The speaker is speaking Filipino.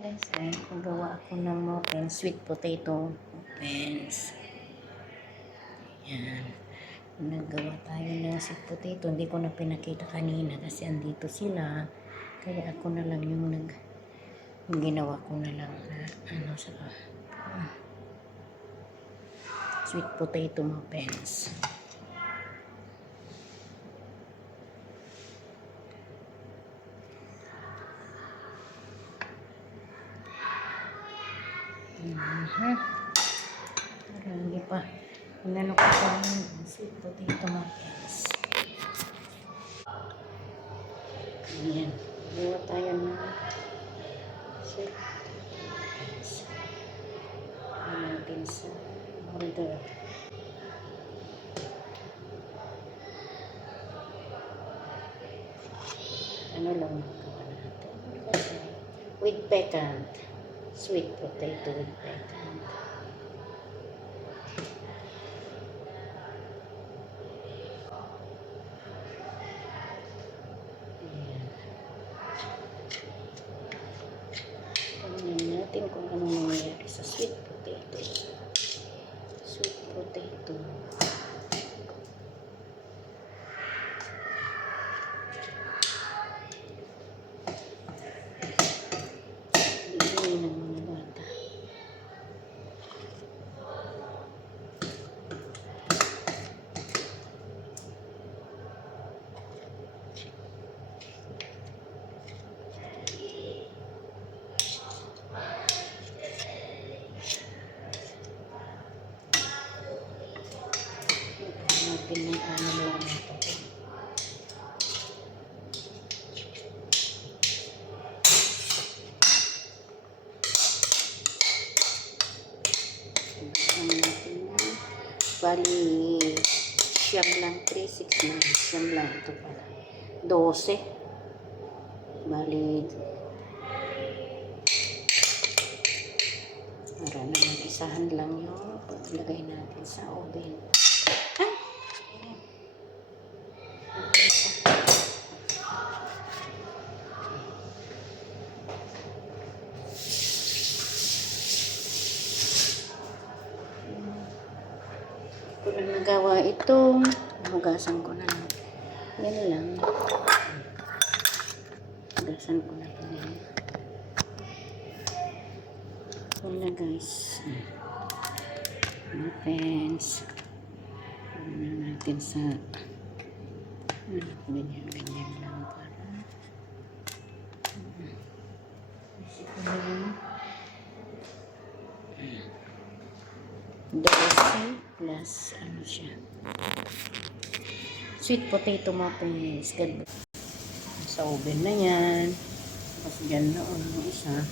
Guys, ay magawa ako ng muffins, sweet potato muffins. Yan. Naggawa tayo ng sweet potato. Hindi ko na pinakita kanina kasi andito sila. Kaya ako na lang yung ginawa ko na lang na sweet potato muffins. Pero hindi pa. Inano ko pa yung sweet potato muffins. Ayan. Gawa tayo ng sweet muffins. Ayan natin sa molder. Ano lang magawa natin. With pecan. Sweet potato with pecan. Tingnan natin kung ano nangyayari sa sweet potato. Sweet potato. Hindi ng mga bata. Natin ng ano lang ito. Bali, siyam lang, 3, 6 lang, siyam lang ito pala. 12. Bali, para naman isahan lang yung paglagay natin sa oven. Ay! Kung na nagawa ito, hugasan ko na lang. Yan lang. Hugasan ko na lang. Yan na guys. Muffins. Ano natin sa ganyan lang para dosa plus ano siya, sweet potato muffins. Sa oven na yan. Tapos dyan na yung isa.